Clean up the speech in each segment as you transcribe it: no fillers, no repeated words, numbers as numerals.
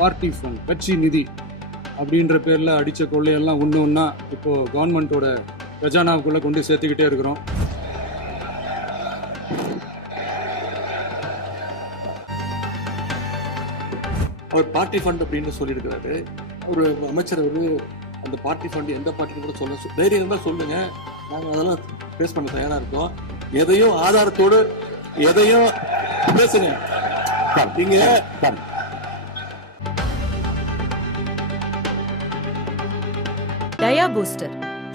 Party fund, கட்சி நிதி அப்படின்ற பேர்ல அடிச்ச கொள்ளையெல்லாம் ஒன்று ஒன்றா இப்போ கவர்மெண்ட்டோட கஜானாவுக்குள்ள கொண்டு சேர்த்துக்கிட்டே இருக்கிறோம். அவர் பார்ட்டி ஃபண்ட் அப்படின்னு சொல்லியிருக்கிறாரு. ஒரு அமைச்சர் அந்த பார்ட்டி ஃபண்ட் எந்த பார்ட்டின்னு கூட சொல்ல தைரியம் இருந்தால் சொல்லுங்க, நாங்கள் அதெல்லாம் பேஸ் பண்ண தயாரா இருக்கோம். எதையும் ஆதாரத்தோடு எதையும் பேசுங்க. நீங்க டயா பூஸ்டர்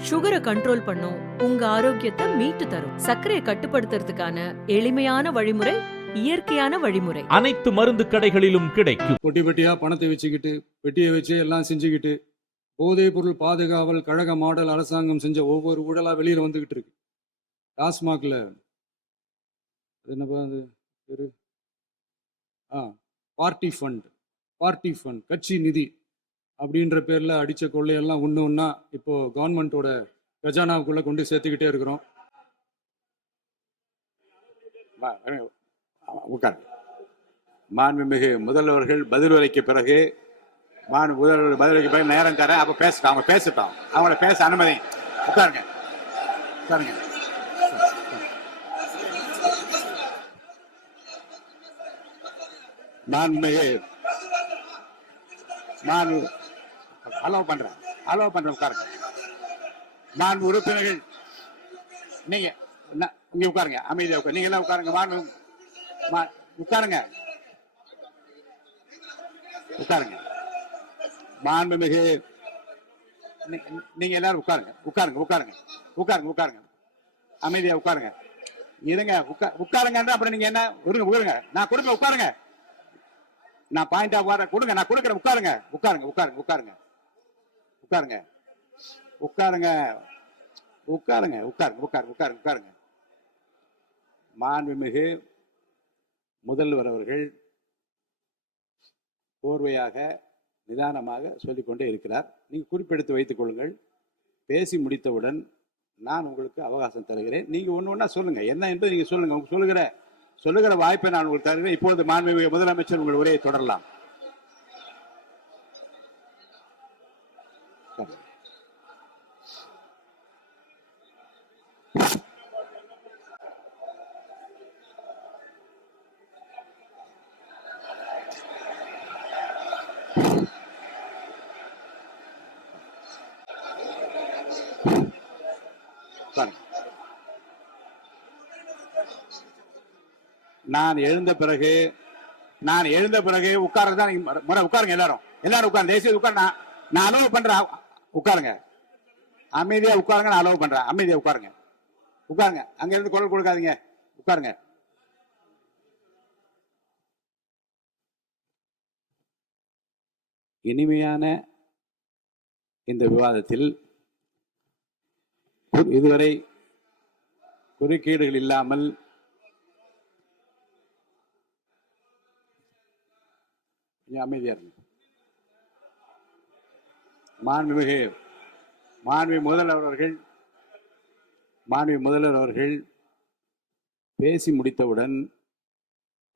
சுகரை கண்ட்ரோல் பண்ணும், உங்க ஆரோக்கியத்தை மீட்டு தரும். சர்க்கரையை கட்டுப்படுத்துறதுக்கான எளிமையான வழிமுறை, இயற்கையான வழிமுறை. அனைத்து மருந்து கடைகளிலும் கிடைக்கும். பொட்டி பெட்டியா பணத்தை வச்சுக்கிட்டு பெட்டியை வச்சு எல்லாம் செஞ்சுக்கிட்டு போதைப் பொருள் பாதுகாவல் கழக மாடல் அரசாங்கம் செஞ்ச ஒவ்வொரு ஊழலா வெளியில வந்துகிட்டு இருக்கு. டாஸ்மாக்ல என்னப்பா அது பேரு? பார்ட்டி ஃபண்ட், கட்சி நிதி அப்படின்ற பேர்ல அடிச்ச கொள்ளையெல்லாம் ஒன்று ஒன்றா இப்போ கவர்மெண்ட்டோட கஜானாவுக்குள்ள கொண்டு சேர்த்துக்கிட்டே இருக்கிறோம். மாண்புமிகு முதல்வர்கள் பதில் உரைக்கு பிறகு முதல்வர் பதில் உரைக்கு பிறகு நேரம் தரேன். அப்ப பேசட்டும், அவங்க பேசட்டும், அவங்கள பேச அனுமதி. உட்காருங்க உட்காருங்க. அலோவ் பண்றேன் உட்காருங்க. மாண்பு உறுப்பினர்கள் நீங்க இங்க உட்காருங்க, அமைதியா உட்காரு. நீங்க எல்லாம் உட்காருங்க. உட்காருங்க. மாண்புமிகு நீங்க எல்லாரும் உட்காருங்க. அமைதியா உட்காருங்க. இருங்க, உட்காருங்க. அப்புறம் நீங்க என்ன உட்காருங்க, நான் கொடுப்பேன். உட்காருங்க, நான் பாயிண்ட் ஆஃப் வர கொடுங்க, நான் கொடுக்குறேன். உட்காருங்க. மாண்புமிகு முதல்வர் அவர்கள் கோர்வையாக நிதானமாக சொல்லிக்கொண்டே இருக்கிறார். நீங்க குறிப்பெடுத்து வைத்துக் கொள்ளுங்கள். பேசி முடித்தவுடன் நான் உங்களுக்கு அவகாசம் தருகிறேன். நீங்க ஒண்ணு சொல்லுங்க, என்ன என்பது நீங்க சொல்லுங்க. உங்களுக்கு சொல்லுகிற வாய்ப்பை நான் உங்களுக்கு தருகிறேன். இப்பொழுது மாண்புமிகு முதலமைச்சர் உங்கள் உரையை தொடரலாம். நான் எழுந்த பிறகு உட்கார்றதுதான் முறை. உட்காருங்க, எல்லாரும் உட்காருங்க. தேசிய உட்கார். நான் அலோவ் பண்றேன். உட்காருங்க, அமைதியா உட்காருங்க. நான் அலோவ் பண்றேன். அமைதியா உட்காருங்க. அங்க இருந்து குரல் கொடுக்காதீங்க. உட்காருங்க. இனிமையான இந்த விவாதத்தில் இதுவரை குறுக்கீடுகள் இல்லாமல் அமைதியா இருக்கு. மாண்புமிகு முதல்வர் அவர்கள் பேசி முடித்தவுடன்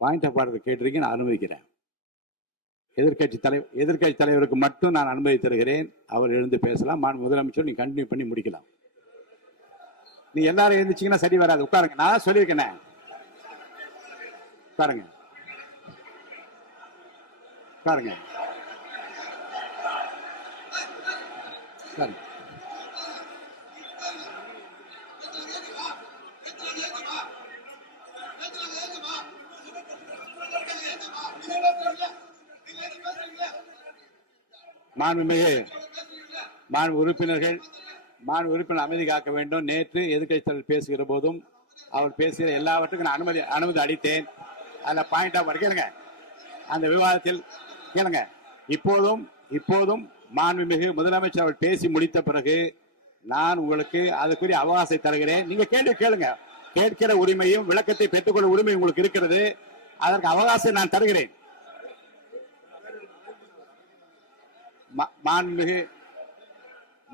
பாயிண்ட் ஆஃப் ஆர்டர் கேட்டிருக்கீங்க, நான் அனுமதிக்கிறேன். எதிர்கட்சி தலைவருக்கு மட்டும் நான் அனுமதி தருகிறேன். அவர் எழுந்து பேசலாம். முதலமைச்சர் நீங்க கண்டினியூ பண்ணி முடிக்கலாம். நீ எல்லாரும் எழுந்துச்சீங்கன்னா சரி வராது. உட்காருங்க, நான் சொல்லியிருக்கேன். உட்காருங்க. மாண்பு உறுப்பினர் அமைதி காக்க வேண்டும். நேற்று எதிர்கட்சி தலைவர் பேசுகிற போதும் அவர் பேசுகிற எல்லாவற்றுக்கும் நான் அனுமதி அளித்தேன். அதுல பாயிண்ட் ஆஃப் கேளுங்க. அந்த விவாதத்தில் கேளுங்க. இப்போதும் மாண்புமிகு முதலமைச்சர் அவர் பேசி முடித்த பிறகு நான் உங்களுக்கு அதுக்குரிய அவகாசத்தை தருகிறேன். நீங்க கேள்வி கேளுங்க. கேட்கிற உரிமையும் விளக்கத்தை பெற்றுக்கொள்ள உரிமை உங்களுக்கு இருக்கிறது. அதற்கு அவகாசம் நான் தருகிறேன்.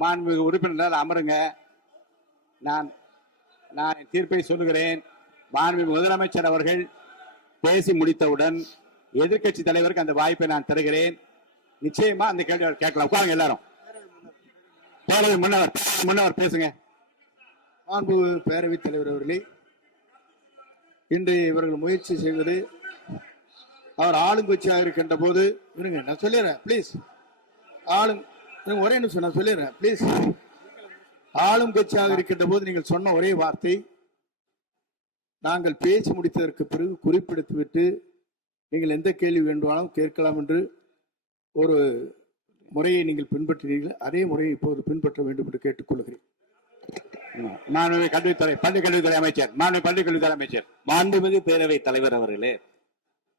மாண்புமிகு உறுப்பினர் அமருங்க. நான் தீர்ப்பை சொல்லுகிறேன். மாண்புமிகு முதலமைச்சர் அவர்கள் பேசி முடித்தவுடன் எதிர்கட்சி தலைவருக்கு அந்த வாய்ப்பை நான் தருகிறேன். நிச்சயமா அந்த கேள்வி அவர் கேட்கலாம். உட்காருங்க எல்லாரும். முன்னவர் பேசுங்க. மாண்பு பேரவைத் தலைவர் அவர்களே, இன்று இவர்கள் முயற்சி செய்வது, அவர் ஆளுங்கட்சியாக இருக்கின்ற போது, இருங்க நான் சொல்லிடுறேன் ப்ளீஸ், ஒரே நிமிஷம் நான் சொல்லிடுறேன் ப்ளீஸ். ஆளும் கட்சியாக இருக்கின்ற போது நீங்கள் சொன்ன ஒரே வார்த்தை, நாங்கள் பேசி முடித்ததற்கு பிறகு குறிப்பிடுத்துவிட்டு நீங்கள் எந்த கேள்வி வேண்டுமானாலும் கேட்கலாம் என்று ஒரு முறையை நீங்கள் பின்பற்றினீர்கள். அதே முறையை இப்போது பின்பற்ற வேண்டும் என்று கேட்டுக்கொள்கிறேன். பள்ளிக்கல்வித்துறை அமைச்சர், பள்ளிக்கல்வித்துறை அமைச்சர். மாண்புமிகு பேரவைத் தலைவர் அவர்களே,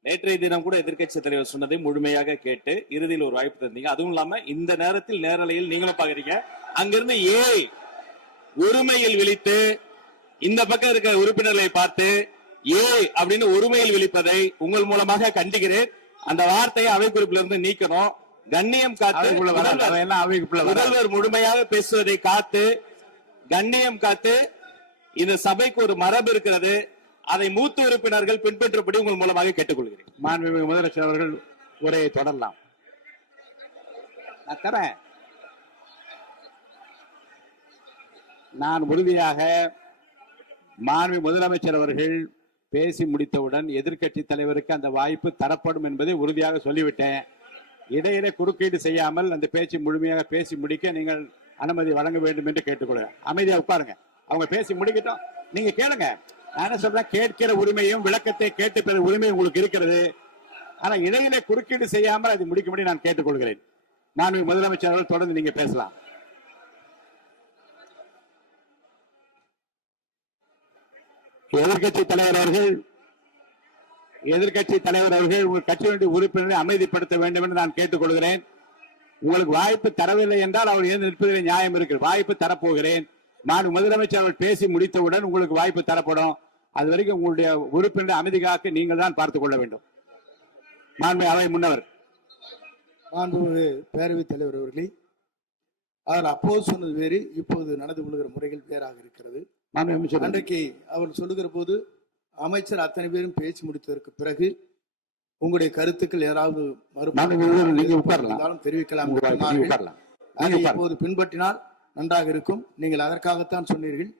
நேற்றைய தினம் கூட எதிர்க்கட்சி தலைவர் சொன்னதை முழுமையாக கேட்டு இறுதியில் ஒரு வாய்ப்பு தந்தீங்க. அதுவும் இல்லாம இந்த நேரத்தில் நேரலையில் நீங்களும் பாக்குறீங்க. அங்கிருந்து ஒருமையில் விழித்து இந்த பக்கம் இருக்க உறுப்பினர்களை பார்த்து அப்படின்னு ஒருமையில் விழிப்பதை உங்கள் மூலமாக கண்டிக்கிறேன். அந்த வார்த்தையை அவை குறிப்பிலிருந்து நீக்கணும். கண்ணியம் காத்து முதல்வர் முழுமையாக பேசுவதை காத்து கண்ணியம் காத்து இந்த சபைக்கு ஒரு மரபு இருக்கிறது, அதை மூத்த உறுப்பினர்கள் பின்பற்றபடி உங்கள் மூலமாக கேட்டுக்கொள்கிறேன். மாண்புமிகு முதலமைச்சர் அவர்கள் உரையை தொடரலாம். நான் தரேன். நான் உறுதியாக மாண்புமிகு முதலமைச்சர் அவர்கள் பேசி முடித்தவுடன் எதிர்க்கட்சி தலைவருக்கு அந்த வாய்ப்பு தரப்படும் என்பதை உறுதியாக சொல்லிவிட்டேன். இடையில குறுக்கீடு செய்யாமல் அந்த பேச்சு முழுமையாக பேசி முடிக்க நீங்கள் அனுமதி வழங்க வேண்டும் என்று கேட்டுக்கொள்கிறேன். அமைதியா உட்காருங்க. அவங்க பேசி முடிக்கட்டும், நீங்க கேளுங்க. நான் என்ன சொல்றேன், கேட்கிற உரிமையும் விளக்கத்தை கேட்டு பெற உரிமை உங்களுக்கு இருக்கிறது. ஆனா இடையில குறுக்கீடு செய்யாமல் அது முடிக்கும்படி நான் கேட்டுக்கொள்கிறேன். மாண்புமிகு முதலமைச்சர் அவர்கள் தொடர்ந்து நீங்க பேசலாம். எதிர்கட்சி தலைவர் அவர்கள் உங்கள் கட்சியினுடைய உறுப்பினரை அமைதிப்படுத்த வேண்டும் என்று நான் கேட்டுக்கொள்கிறேன். உங்களுக்கு வாய்ப்பு தரவில்லை என்றால் அவர் ஏன் நிற்பதில் நியாயம் இருக்கு. வாய்ப்பு தரப்போகிறேன். நான் முதலமைச்சர் அவர்கள் பேசி முடித்தவுடன் உங்களுக்கு வாய்ப்பு தரப்படும். அது வரைக்கும் உங்களுடைய உறுப்பினரை அமைதி காக்க நீங்கள் தான் பார்த்துக் கொள்ள வேண்டும். மாண்புமிகு அவை முன்னவர். மாண்புமிகு பேரவைத் தலைவர் அவர்களே, அவர் அப்போது சொன்னது வேறு, இப்போது நடந்து கொள்கிற முறைகள் வேறாக இருக்கிறது. அன்றைக்கு அவர் சொல்லுகிற போது அமைச்சர் அத்தனை பேரும் பேசி முடித்ததற்கு பிறகு உங்களுடைய கருத்துக்கள் யாராவது தெரிவிக்கலாம். இப்போது பின்பற்றினால் நன்றாக இருக்கும். நீங்கள் அதற்காகத்தான் சொன்னீர்கள்.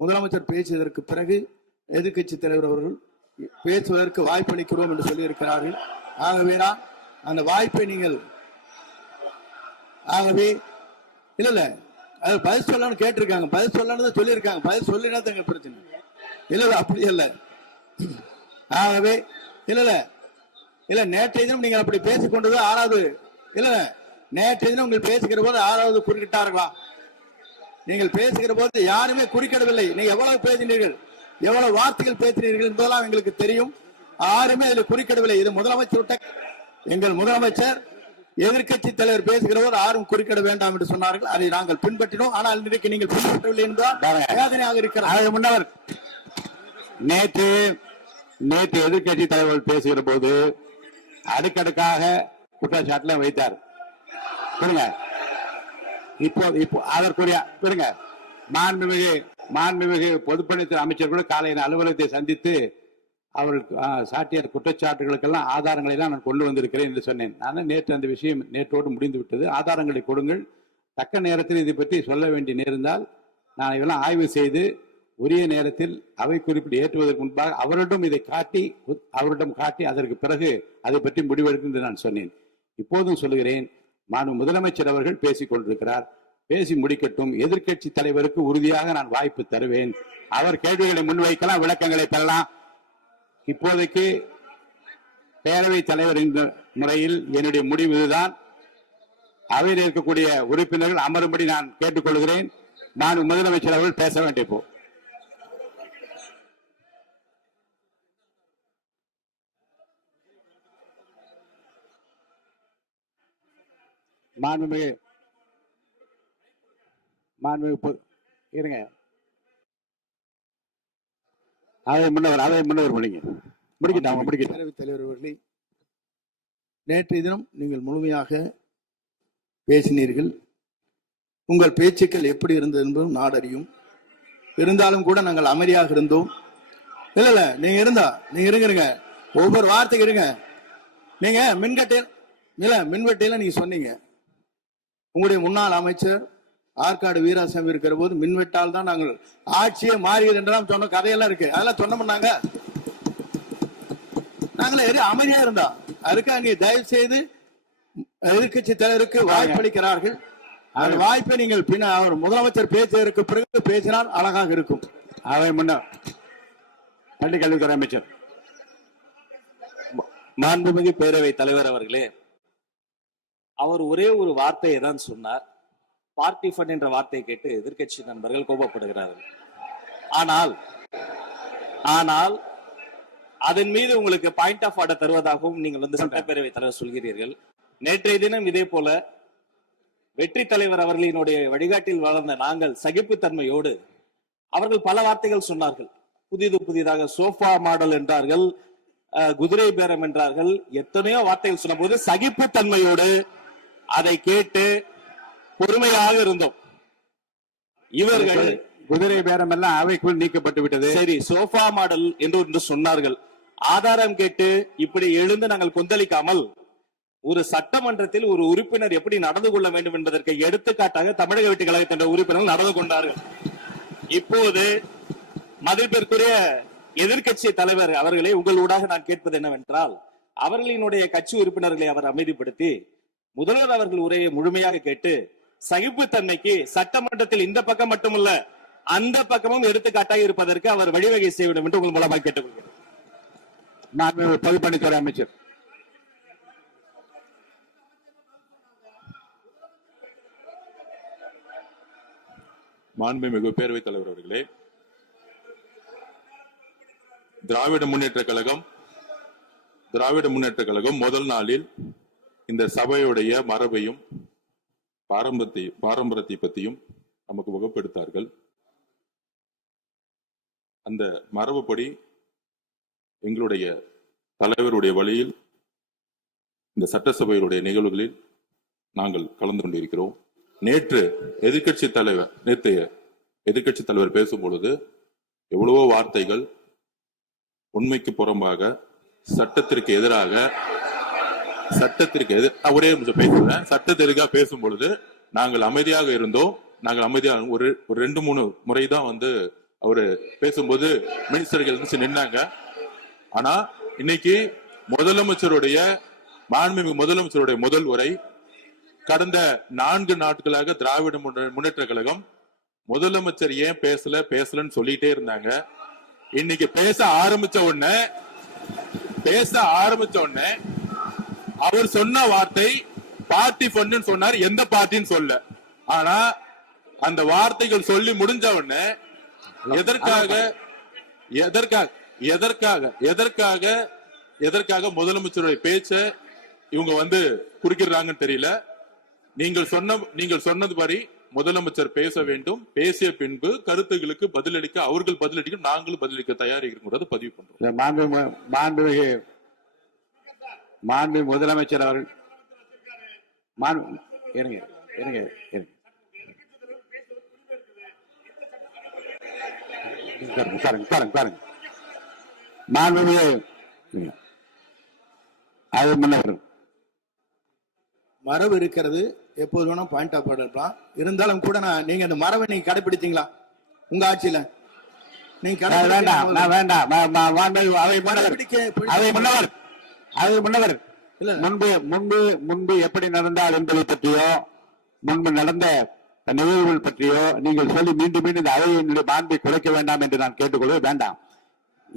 முதலமைச்சர் பேசியதற்கு பிறகு எதிர்க்கட்சி தலைவர் அவர்கள் பேசுவதற்கு வாய்ப்பளிக்கிறோம் என்று சொல்லியிருக்கிறார்கள். ஆகவேதான் அந்த வாய்ப்பை நீங்கள் இல்ல அது பதில் சொல்லணும்னு கேட்டிருக்காங்க. பதில் சொல்லணும் சொல்லியிருக்காங்க. பதில் சொல்லினா தங்க பிரச்சனை இல்ல. அப்படி இல்ல. ஆகவே இல்ல நேற்றைய தினம் நீங்கள் அப்படி பேசிக்கொண்டது ஆறாவது நேற்றைய தினம் நீங்கள் பேசுகிற போது ஆறாவது குறுக்கிட்டார்களா? நீங்கள் பேசுகிற போது யாருமே குறுக்கிடவில்லை. நீங்க எவ்வளவு பேசினீர்கள், எவ்வளவு வார்த்தைகள் பேசினீர்கள் என்பதெல்லாம் எங்களுக்கு தெரியும். யாருமே அதில் குறுக்கிடவில்லை. இது முதலமைச்சர், எங்கள் முதலமைச்சர் எதிர்க்கட்சி தலைவர் பேசுகிறவர் யாரும் குறுக்கிட வேண்டாம் என்று சொன்னார்கள். அதை நாங்கள் பின்பற்றினோம். ஆனால் இன்றைக்கு நீங்கள் பின்பற்றவில்லை என்றால் வேதனையாக இருக்கிறார். முன்னவர் நேற்று எதிர்க்கட்சி தலைவர் பேசுகிற போது அடுக்கடுக்காக குற்றச்சாட்டுல வைத்தார். இப்போ அதற்குரிய மாண்புமிகு பொதுப்பணித்துறை அமைச்சர் கூட காலையில் அலுவலகத்தை சந்தித்து அவர்கள் சாட்டிய குற்றச்சாட்டுகளுக்கெல்லாம் ஆதாரங்களை எல்லாம் நான் கொண்டு வந்திருக்கிறேன் என்று சொன்னேன். நான் நேற்று அந்த விஷயம் நேற்றோடு முடிந்து விட்டது. ஆதாரங்களை கொடுங்கள். தக்க நேரத்தில் இதை பற்றி சொல்ல வேண்டிய நேர்ந்தால் நான் இதெல்லாம் ஆய்வு செய்து உரிய நேரத்தில் அவை குறிப்பிட்டு ஏற்றுவதற்கு முன்பாக அவரிடம் காட்டி அதற்கு பிறகு அதை பற்றி முடிவெடுக்கும் என்று நான் சொன்னேன். இப்போதும் சொல்லுகிறேன், முதலமைச்சர் அவர்கள் பேசிக் கொண்டிருக்கிறார். பேசி முடிக்கட்டும். எதிர்க்கட்சி தலைவருக்கு உறுதியாக நான் வாய்ப்பு தருவேன். அவர் கேள்விகளை முன்வைக்கலாம், விளக்கங்களை பெறலாம். இப்போதைக்கு பேரவைத் தலைவர் என்ற முறையில் என்னுடைய முடிவு இதுதான். அவையில் இருக்கக்கூடிய உறுப்பினர்கள் அமரும்படி நான் கேட்டுக்கொள்கிறேன். நான் முதலமைச்சர் அவர்கள் பேச வேண்டிய போ இருங்க. அதை முன்னவர் பேரவைத் தலைவர் அவர்களே, நேற்றைய தினம் நீங்கள் முழுமையாக பேசினீர்கள். உங்கள் பேச்சுக்கள் எப்படி இருந்தது என்பதும் நாடறியும். இருந்தாலும் கூட நாங்கள் அமைதியாக இருந்தோம். நீங்க இருங்க. ஒவ்வொரு வார்த்தைக்கு இருங்க. நீங்க இல்ல மின்வெட்டையில நீங்க சொன்னீங்க, உங்களுடைய முன்னாள் அமைச்சர் ஆற்காடு வீராசாமி இருக்கிற போது மின்வெட்டால் தான் நாங்கள் ஆட்சியே மாறியது என்றெல்லாம் சொன்ன கதையெல்லாம் இருக்கு. அதெல்லாம் சொன்னோம்னாங்க நாங்களே அமைதியா இருந்தோம். அதுக்காக நீ தயவு செய்து எதிர்கட்சி தலைவருக்கு வாய்ப்பளிக்கிறார்கள். அந்த வாய்ப்பை நீங்கள் அவர் முதலமைச்சர் பேச்சதற்கு பிறகு பேசினால் அழகாக இருக்கும். அவை முன்ன பள்ளி கல்வித்துறை அமைச்சர். மாண்புமிகு பேரவைத் தலைவர் அவர்களே, அவர் ஒரே ஒரு வார்த்தையை தான் சொன்னார். பார்ட்டி ஃபண்ட் என்ற வார்த்தையை கேட்டு எதிர்க்கட்சி நண்பர்கள் கோபப்படுகிறார்கள். ஆனால் அதன் மீது உங்களுக்கு பாயிண்ட் ஆஃப் ஆர்டர் தருவதாகவும் நீங்கள் வந்து சட்டப்பேரவைத் தலைவர் சொல்கிறீர்கள். நேற்றைய தினம் இதே போல வெற்றி தலைவர் அவர்களினுடைய வழிகாட்டில் வளர்ந்த நாங்கள் சகிப்புத்தன்மையோடு அவர்கள் பல வார்த்தைகள் சொன்னார்கள். புதிதாக சோஃபா மாடல் என்றார்கள், குதிரை பேரம் என்றார்கள், எத்தனையோ வார்த்தைகள் சொன்ன போது சகிப்புத்தன்மையோடு அதை கேட்டு பொறுமையாக இருந்தோம். இவர்கள் குதிரை பேரம் எல்லாம் அவைக்குள் நீக்கப்பட்டு விட்டது. சரி, சோஃபா மாடல் என்று சொன்னார்கள். ஆதாரம் கேட்டு இப்படி எழுந்து நாங்கள் கொந்தளிக்காமல் ஒரு சட்டமன்றத்தில் ஒரு உறுப்பினர் எப்படி நடந்து கொள்ள வேண்டும் என்பதற்கு எடுத்துக்காட்டாக தமிழக வெற்றி கழகத்தின் உறுப்பினர்கள் நடந்து கொண்டார்கள். இப்போது மதிப்பிற்குரிய எதிர்க்கட்சி தலைவர் அவர்களே, உங்களூடாக நான் கேட்பது என்னவென்றால், அவர்களினுடைய கட்சி உறுப்பினர்களை அவர் அமைதிப்படுத்தி முதல்வர் அவர்கள் உரையை முழுமையாக கேட்டு சகிப்புத்தன்மைக்கு சட்டமன்றத்தில் இந்த பக்கம் மட்டுமல்ல அந்த பக்கமும் எடுத்துக்காட்டாக இருப்பதற்கு அவர் வழிவகை செய்ய வேண்டும் என்று உங்கள் மூலமாக கேட்டுக்கொள்கிறேன். பொதுப்பணித்துறை அமைச்சர். மாண்புமிகு பேரவைத் தலைவர் அவர்களே, திராவிட முன்னேற்ற கழகம் முதல் நாளில் இந்த சபையுடைய மரபையும் பாரம்பரியத்தை பற்றியும் நமக்கு வகுப்பெடுத்தார்கள். அந்த மரபுப்படி எங்களுடைய தலைவருடைய வழியில் இந்த சட்டசபையுடைய நிகழ்வுகளில் நாங்கள் கலந்து கொண்டிருக்கிறோம். நேற்றைய எதிர்க்கட்சி தலைவர் பேசும் பொழுது எவ்வளவோ வார்த்தைகள் உண்மைக்கு புறம்பாக சட்டத்திற்கு எதிராக ஒரே நிமிஷம் பேசுறேன். சட்டத்திற்காக பேசும் பொழுது நாங்கள் அமைதியாக இருந்தோம். ஒரு 2-3 முறை தான் வந்து அவரு பேசும்போது மினிஸ்டர்கள் நின்னாங்க. ஆனா இன்னைக்கு மாண்புமிகு முதலமைச்சருடைய முதல் உரை, கடந்த 4 நாட்களாக திராவிட முன்னேற்ற கழகம் முதலமைச்சர் ஏன் பேசலன்னு சொல்லிட்டே இருந்தாங்க. இன்னைக்கு பேச ஆரம்பிச்ச உடனே அவர் சொன்ன வார்த்தை பார்ட்டி ஃபண்ட் சொன்னார். எந்த பார்ட்டின்னு சொல்ல. ஆனா அந்த வார்த்தைகள் சொல்லி முடிஞ்ச உடனே எதற்காக முதலமைச்சருடைய பேச்ச இவங்க வந்து குறுக்கிறாங்கன்னு தெரியல. நீங்கள் சொன்னதுபடி முதலமைச்சர் பேச வேண்டும். பேசிய பின்பு கருத்துகளுக்கு பதிலளிக்க அவர்கள் பதிலளிக்க நாங்களும் பதிலளிக்க தயாரிக்கிறோம் பதிவு பண்றோம். மாண்பு முதலமைச்சர் அவர்கள் பாருங்க மரபு இருக்கிறது, எப்போது வேணும் பாயிண்ட் ஆஃப் ஆர்டர் இருக்கலாம். இருந்தாலும் கூட நீங்க அந்த மரபை நீங்க கடைபிடித்தீங்களா உங்க ஆட்சியில? நீங்க முன்னவர் முன்பு எப்படி நடந்தால் என்பதை பற்றியோ முன்பு நடந்த நிகழ்வுகள் பற்றியோ நீங்கள் சொல்லி மீண்டும் இந்த அவையினுடைய மாண்பை குறைக்க வேண்டாம் என்று நான் கேட்டுக்கொள்ள வேண்டாம்.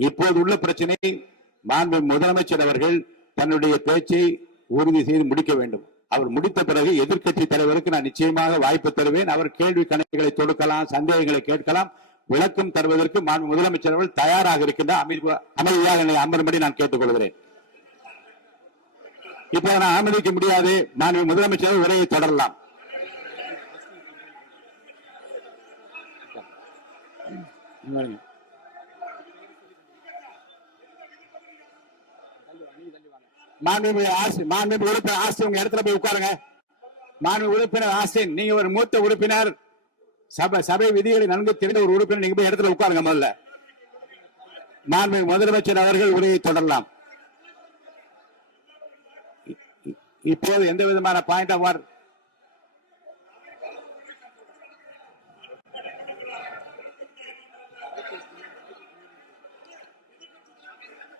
இப்போது உள்ள பிரச்சனை, மாண்பு முதலமைச்சர் அவர்கள் தன்னுடைய பேச்சை உறுதி செய்து முடிக்க வேண்டும். அவர் முடித்த பிறகு எதிர்க்கட்சி தலைவருக்கு நான் நிச்சயமாக வாய்ப்பு தருவேன். அவர் கேள்வி கணக்குகளை தொடுக்கலாம், சந்தேகங்களை கேட்கலாம். விளக்கம் தருவதற்கு மாண்பு முதலமைச்சர் அவர்கள் தயாராக இருக்கின்றார். அமைதியாக அமரும்படி நான் கேட்டுக்கொள்கிறேன். இப்ப நான் அனுமதிக்க முடியாது. மாண்பு முதலமைச்சர் உரையை தொடரலாம். மாண்பு உறுப்பினர் ஆஸ்தின் உங்க இடத்துல போய் உட்காருங்க. மாண்பு உறுப்பினர் ஆஸ்தின், நீங்க ஒரு மூத்த உறுப்பினர், சபை விதிகளை நன்கு தெரிந்த ஒரு உறுப்பினர், நீங்க போய் இடத்துல உட்காருங்க. முதல்ல மாண்பு முதலமைச்சர் அவர்கள் உரையை தொடரலாம். இப்போது எந்த விதமான பாயிண்ட் ஆஃப் ஆர்டர்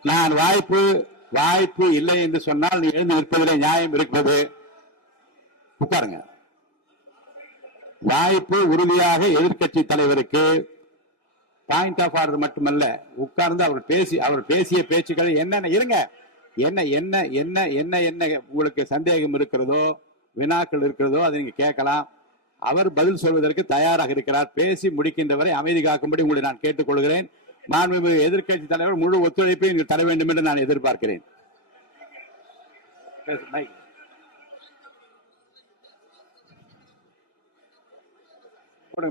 நான் வாய்ப்பு இல்லை என்று சொன்னால் நீ எழுந்து நிற்பதிலே நியாயம் இருக்கிறது. உட்காருங்க. வாய்ப்பு உறுதியாக எதிர்க்கட்சி தலைவருக்கு பாயிண்ட் ஆஃப் ஆர்டர் மட்டுமல்ல, உட்கார்ந்து அவர் பேசிய பேச்சுக்கள் என்னென்ன இருங்க, என்ன என்ன என்ன என்ன என்ன உங்களுக்கு சந்தேகம் இருக்கிறதோ, வினாக்கள் இருக்கிறதோ அதை நீங்க கேட்கலாம். அவர் பதில் சொல்வதற்கு தயாராக இருக்கிறார். பேசி முடிக்கின்ற வரை அமைதி காக்கும்படி உங்களை நான் கேட்டுக்கொள்கிறேன். மாண்புமிகு எதிர்க்கட்சி தலைவர் முழு ஒத்துழைப்பை நீங்கள் தர வேண்டும் என்று நான் எதிர்பார்க்கிறேன்.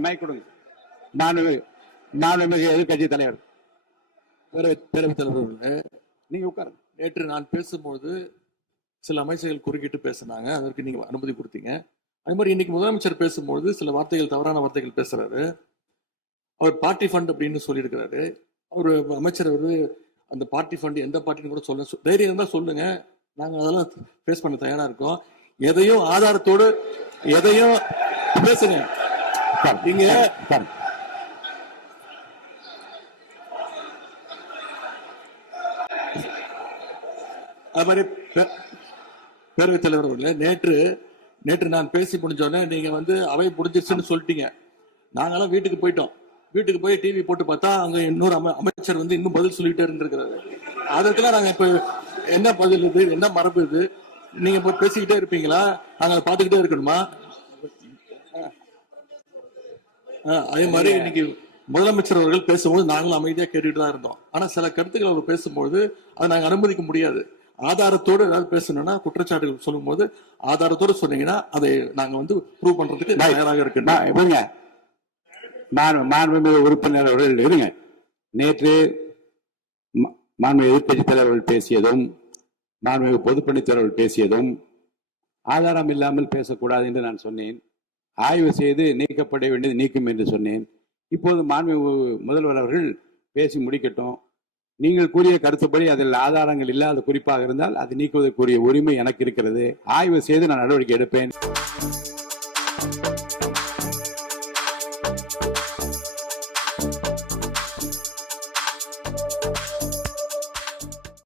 மைக் கொடுங்க. மாண்புமிகு எதிர்க்கட்சி தலைவர், பேரவைத் தலைவர், நீங்க உட்காருங்க. நேற்று நான் பேசும்போது சில அமைச்சர்கள் குறுக்கிட்டு பேசினாங்க, அதற்கு நீங்க அனுமதி கொடுத்தீங்க. அதே மாதிரி இன்னைக்கு முதலமைச்சர் பேசும்போது சில வார்த்தைகள், தவறான வார்த்தைகள் பேசுறாரு. அவர் பார்ட்டி ஃபண்ட் அப்படின்னு சொல்லியிருக்கிறாரு. அவர் அமைச்சர் அந்த பார்ட்டி ஃபண்ட் எந்த பார்ட்டின்னு கூட சொல்ல தைரியம் இருந்தா சொல்லுங்க, நாங்க அதெல்லாம் ஃபேஸ் பண்ண தயாரா இருக்கோம். எதையும் ஆதாரத்தோடு எதையும் பேசுங்க. நீங்க அது மாதிரி பேரவைத் தலைவர் அவர்களே, நேற்று நான் பேசி முடிஞ்சோடனே நீங்க அவை முடிஞ்சிருச்சுன்னு சொல்லிட்டீங்க. நாங்கெல்லாம் வீட்டுக்கு போயிட்டோம். வீட்டுக்கு போய் டிவி போட்டு பார்த்தா அங்க இன்னொரு அமைச்சர் இன்னும் பதில் சொல்லிட்டே இருந்திருக்கிறாரு. அதற்கெல்லாம் நாங்க இப்ப என்ன பதில் இது, என்ன மரபு இது? நீங்க போய் பேசிக்கிட்டே இருப்பீங்களா? நாங்க அதை பார்த்துக்கிட்டே இருக்கணுமா? அதே மாதிரி இன்னைக்கு முதலமைச்சர் அவர்கள் பேசும்போது நாங்களும் அமைதியா கேட்டுட்டு தான் இருந்தோம். ஆனா சில கருத்துக்கள் அவர் பேசும்போது அதை நாங்க அனுமதிக்க முடியாது. ஆதாரத்தோடு ஏதாவது பேசணும்னா, குற்றச்சாட்டுகள் சொல்லும் போது ஆதாரத்தோடு சொன்னீங்கன்னா அதை நாங்க ப்ரூவ் பண்றதுக்கு தயாராக இருக்கு. மாண்புமிகு உறுப்பினர் அவர்கள் இருங்க. நேற்று மாண்புமிகு எதிர்க்கட்சி தலைவர்கள் பேசியதும், மாண்புமிகு பொதுப்பணித் தலைவர்கள் பேசியதும் ஆதாரம் இல்லாமல் பேசக்கூடாது என்று நான் சொன்னேன். ஆய்வு செய்து நீக்கப்பட வேண்டியது நீக்கும் என்று சொன்னேன். இப்போது மாண்புமிகு முதல்வர் அவர்கள் பேசி முடிக்கட்டும். நீங்கள் கூறிய கருத்துப்படி அதில் ஆதாரங்கள் இல்லாத குறிப்பாக இருந்தால் அது நீக்குவதற்குரிய உரிமை எனக்கு இருக்கிறது. ஆய்வு செய்து நான் நடவடிக்கை எடுப்பேன்.